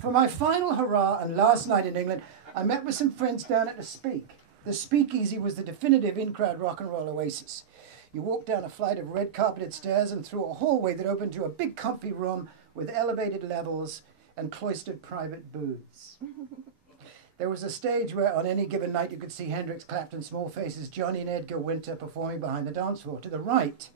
For my final hurrah and last night in England, I met with some friends down at the Speak. The Speakeasy was the definitive in-crowd rock and roll oasis. You walked down a flight of red-carpeted stairs and through a hallway that opened to a big comfy room with elevated levels and cloistered private booths. There was a stage where on any given night you could see Hendrix, Clapton, Small Faces, Johnny and Edgar Winter performing behind the dance floor. To the right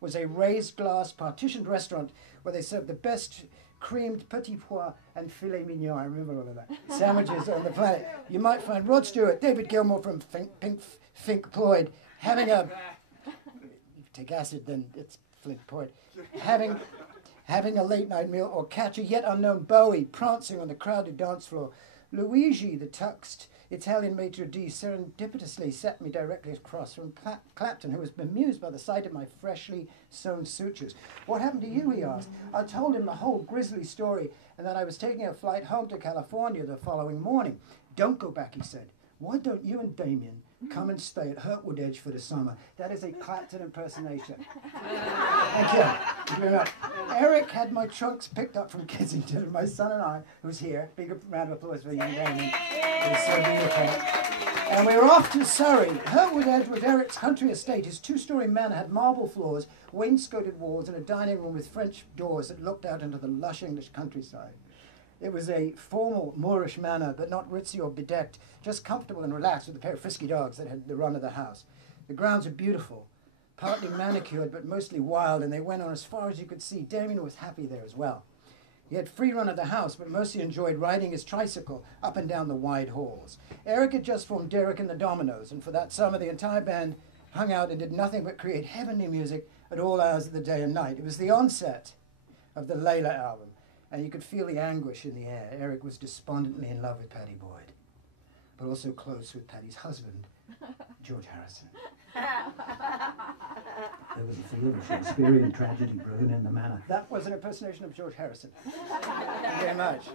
was a raised glass partitioned restaurant where they served the best creamed petit pois and filet mignon, I remember all of that, sandwiches on the planet. You might find Rod Stewart, David Gilmour from Pink Floyd, having a... Take acid, then it's Flint Floyd. Having a late-night meal, or catch a yet unknown Bowie prancing on the crowded dance floor. Luigi, the tuxed Italian maitre d', serendipitously sat me directly across from Clapton, who was bemused by the sight of my freshly sewn sutures. "What happened to you?" he asked. I told him the whole grisly story, and that I was taking a flight home to California the following morning. "Don't go back," he said. "Why don't you and Damien come and stay at Hurtwood Edge for the summer?" That is a Clapton impersonation. Thank you. Thank you very much. Eric had my trunks picked up from Kensington, and my son and I, who's here, big round of applause for young Damien, who's so beautiful. And we were off to Surrey. Hurtwood Edge was Eric's country estate. His two-storey manor had marble floors, wainscoted walls, and a dining room with French doors that looked out into the lush English countryside. It was a formal Moorish manor, but not ritzy or bedecked, just comfortable and relaxed with a pair of frisky dogs that had the run of the house. The grounds were beautiful, partly manicured, but mostly wild, and they went on as far as you could see. Damien was happy there as well. He had free run of the house, but mostly enjoyed riding his tricycle up and down the wide halls. Eric had just formed Derek and the Dominoes, and for that summer the entire band hung out and did nothing but create heavenly music at all hours of the day and night. It was the onset of the Layla album, and you could feel the anguish in the air. Eric was despondently in love with Pattie Boyd, but also close with Pattie's husband, George Harrison. There was a feel of Shakespearean tragedy brewing in the manor. That was an impersonation of George Harrison. Thank you very much.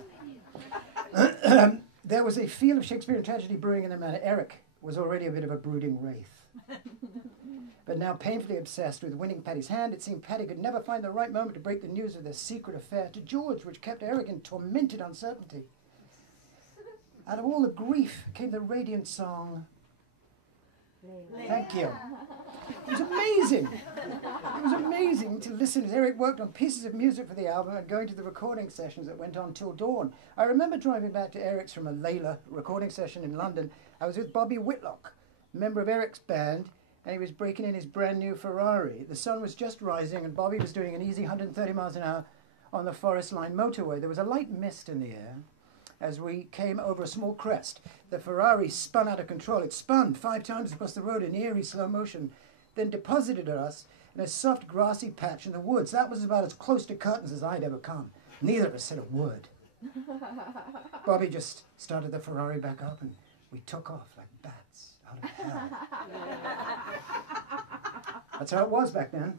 There was a feel of Shakespearean tragedy brewing in the manor. Eric was already a bit of a brooding wraith. But now painfully obsessed with winning Pattie's hand, it seemed Pattie could never find the right moment to break the news of their secret affair to George, which kept Eric in tormented uncertainty. Out of all the grief came the radiant song, Thank You. It was amazing. It was amazing to listen as Eric worked on pieces of music for the album and going to the recording sessions that went on till dawn. I remember driving back to Eric's from a Layla recording session in London. I was with Bobby Whitlock, a member of Eric's band, and he was breaking in his brand new Ferrari. The sun was just rising and Bobby was doing an easy 130 miles an hour on the Forest Line motorway. There was a light mist in the air as we came over a small crest. The Ferrari spun out of control. It spun 5 times across the road in eerie slow motion, then deposited us in a soft grassy patch in the woods. That was about as close to curtains as I'd ever come. Neither of us said a word. Bobby just started the Ferrari back up and we took off like bats out of hell. That's how it was back then.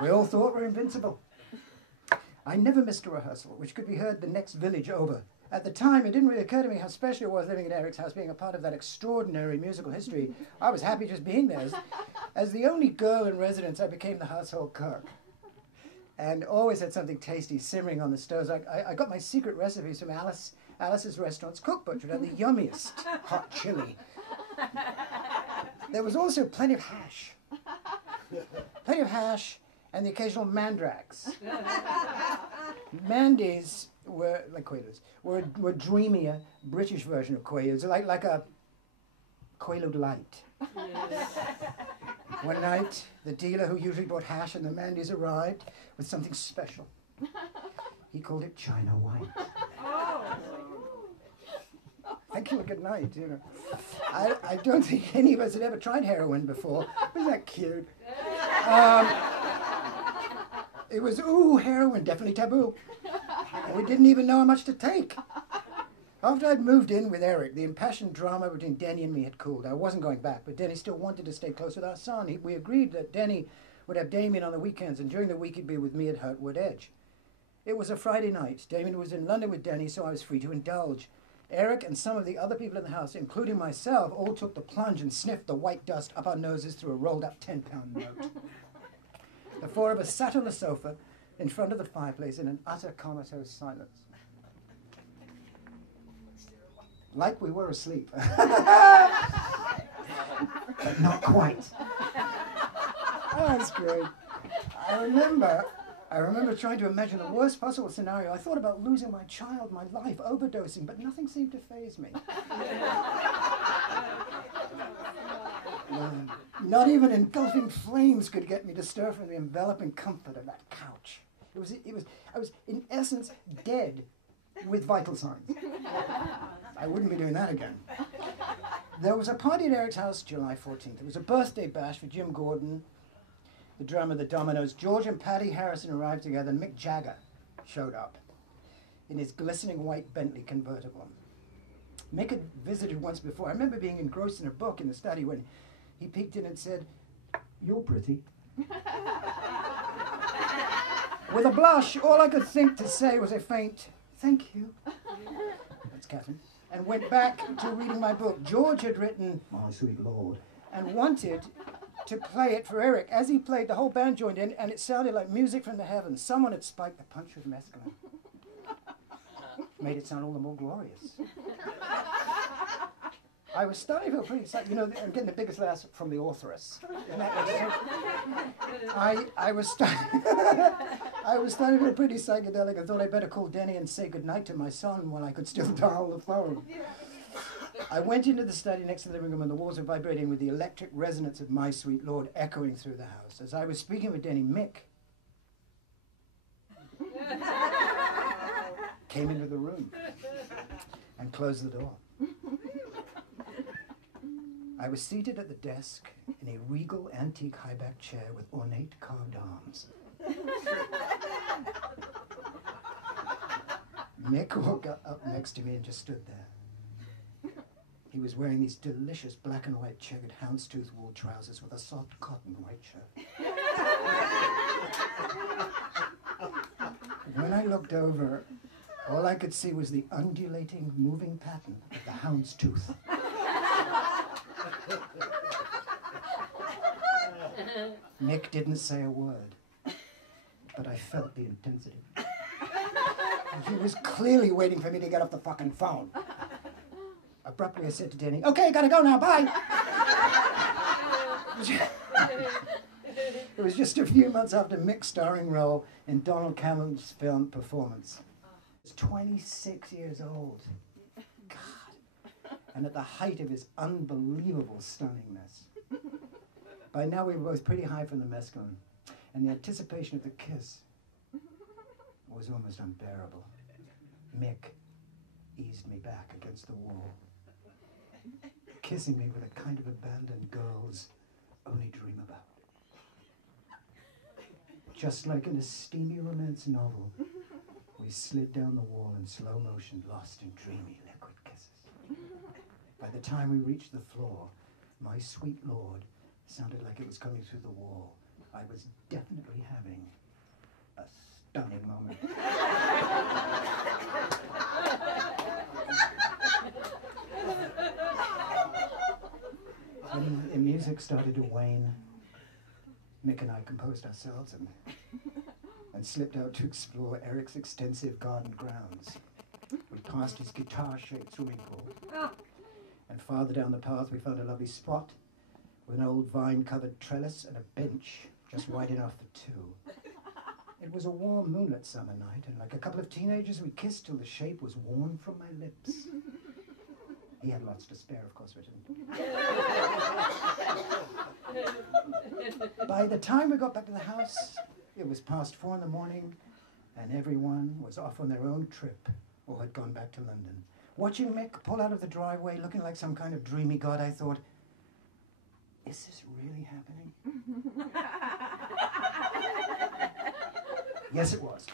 We all thought we were invincible. I never missed a rehearsal, which could be heard the next village over. At the time, it didn't really occur to me how special it was living at Eric's house, being a part of that extraordinary musical history. I was happy just being there. As the only girl in residence, I became the household cook and always had something tasty simmering on the stoves. I got my secret recipes from Alice's Restaurant's cookbook, which had the yummiest hot chili. There was also plenty of hash. Plenty of hash and the occasional mandrakes. Mandays were, like Quaaludes, were dreamier British version of Quaaludes, like a Quaalude Light. Yes. One night, the dealer who usually bought hash and the Mandays arrived with something special. He called it China White. Oh. Thank you and good night, you know. I don't think any of us had ever tried heroin before. Wasn't that cute? It was, ooh, heroin, definitely taboo. And we didn't even know how much to take. After I'd moved in with Eric, the impassioned drama between Denny and me had cooled. I wasn't going back, but Denny still wanted to stay close with our son. We agreed that Denny would have Damien on the weekends, and during the week he'd be with me at Hurtwood Edge. It was a Friday night. Damien was in London with Denny, so I was free to indulge. Eric and some of the other people in the house, including myself, all took the plunge and sniffed the white dust up our noses through a rolled-up 10-pound note. The 4 of us sat on the sofa, in front of the fireplace in an utter comatose silence. Like we were asleep. But not quite. Oh, that's great. I remember trying to imagine the worst possible scenario. I thought about losing my child, my life, overdosing, but nothing seemed to faze me. Not even engulfing flames could get me to stir from the enveloping comfort of that couch. I was in essence dead with vital signs. I wouldn't be doing that again. There was a party at Eric's house July 14th. It was a birthday bash for Jim Gordon, the drummer of the Dominoes. George and Patty Harrison arrived together, and Mick Jagger showed up in his glistening white Bentley convertible. Mick had visited once before. I remember being engrossed in a book in the study when he peeked in and said, "You're pretty." With a blush, all I could think to say was a faint, "Thank you." That's Catherine. And went back to reading my book. George had written "My Sweet Lord" and wanted to play it for Eric. As he played, the whole band joined in, and it sounded like music from the heavens. Someone had spiked the punch with mescaline. Made it sound all the more glorious. I was starting to feel pretty excited. You know, I'm getting the biggest laughs from the authoress. I was starting to feel pretty psychedelic. I thought I'd better call Denny and say goodnight to my son while I could still dial the phone. I went into the study next to the living room, and the walls were vibrating with the electric resonance of "My Sweet Lord" echoing through the house. As I was speaking with Denny, Mick came into the room and closed the door. I was seated at the desk in a regal antique high-back chair with ornate carved arms. Mick walked up next to me and just stood there. He was wearing these delicious black and white checkered houndstooth wool trousers with a soft cotton white shirt. When I looked over, all I could see was the undulating, moving pattern of the houndstooth. Mick didn't say a word, but I felt the intensity. He was clearly waiting for me to get off the fucking phone. Abruptly, I said to Denny, "Okay, gotta go now, bye." It was just a few months after Mick's starring role in Donald Cameron's film Performance. He was 26 years old. God. And at the height of his unbelievable stunningness. By now we were both pretty high from the mescaline, and the anticipation of the kiss was almost unbearable. Mick eased me back against the wall, kissing me with a kind of abandon girls only dream about. Just like in a steamy romance novel, we slid down the wall in slow motion, lost in dreamy liquid kisses. By the time we reached the floor, "My Sweet Lord" sounded like it was coming through the wall. I was definitely having a stunning moment. When the music started to wane, Mick and I composed ourselves and slipped out to explore Eric's extensive garden grounds. We passed his guitar-shaped swimming pool. And farther down the path we found a lovely spot with an old vine-covered trellis and a bench just wide enough for two. It was a warm moonlit summer night, and like a couple of teenagers, we kissed till the shape was worn from my lips. He had lots to spare, of course, Richard. By the time we got back to the house, it was past 4 in the morning, and everyone was off on their own trip or had gone back to London. Watching Mick pull out of the driveway looking like some kind of dreamy god, I thought, is this really happening? Yes, it was.